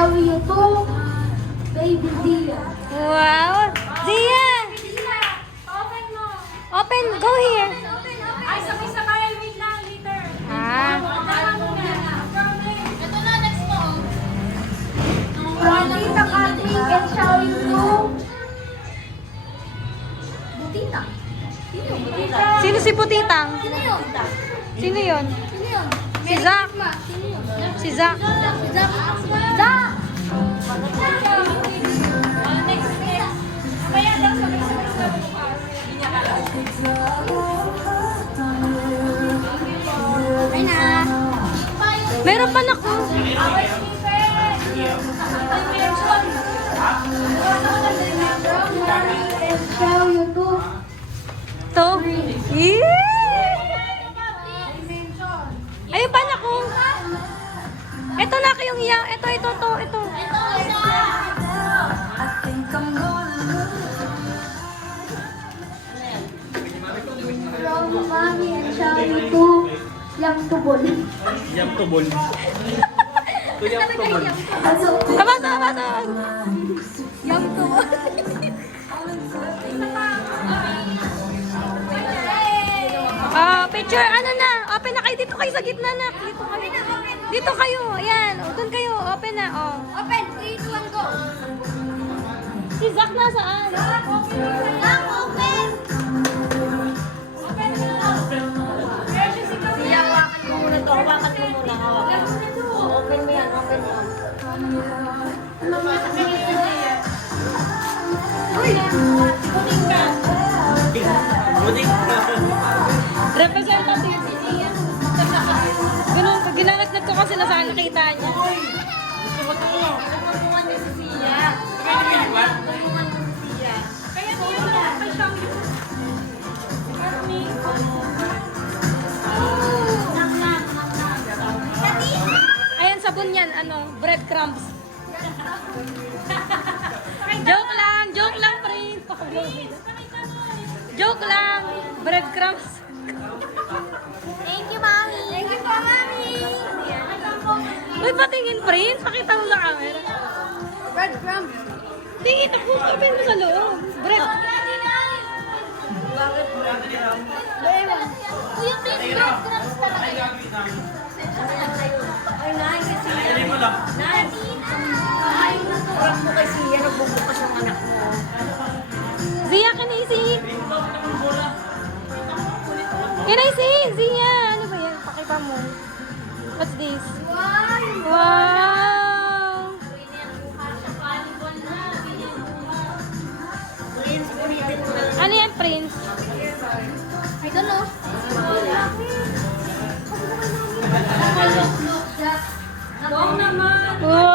show you to baby Zia. Wow! Zia! Open mo. Open, go here. Ay, sabay-sabay. Wait lang, later. Ah. Ito na, next mo. Tita Catherine can show you to Butita. Sino yung Butita? Sino si Putitang? Sino yun? Sino yun? Sino yun? Si Zack. Sino yun? Si Zack. Si Zack. Zack! Next. Kaya daw sabay-sabay. Ay na. Meron pa na ko. Show you to To. Ayun pa na ko. Ito na kayong iya. Ito. From mommy and show you to Yang Tubol. Yang tubol. Ito yung tubol. Basa. Yang Tubol. Picture, ano na? Open na kayo. Dito kayo sa gitna na. Dito kayo. Ayan. Doon kayo. Open na. Oh. Open, 3, 2, 1, go. Si Zack nasaan? Zack, open! Open na! Siya, hawakan mo muna to. Hawakan mo muna. Hawakan. Open mo yan. Open mo. Uy! Kuning ka. Buting ka. Representative. Ginanagdag ko kasi na sana nakita niya. Gusto mo ito? Tulungan niya si Sia. Kaya ba? Tulungan mo si Sia. Kaya niyo na, I show you. Ayan, sabon yan. Breadcrumbs. Joke lang, Prince. Joke lang. Breadcrumbs. Thank you, Mommy. Thank you po, Mommy. Uy, patingin, Prince. Pakita mo sa camera. Breadcrumbs. Tingin, tapos open mo sa loob. Bread. Kuya, please, breadcrumbs talaga. Ay, nai, si Sia. Hindi mo lang. Nai. Ay, naturak mo kay Sia. Nagbubukas yung anak mo. Zia, can I see? Can I see? Zia, ano ba yan? Pakita mo. What's this? Wow! Prince, ulitin mo na. Ano yan, Prince? I don't know. Wow naman. Wow!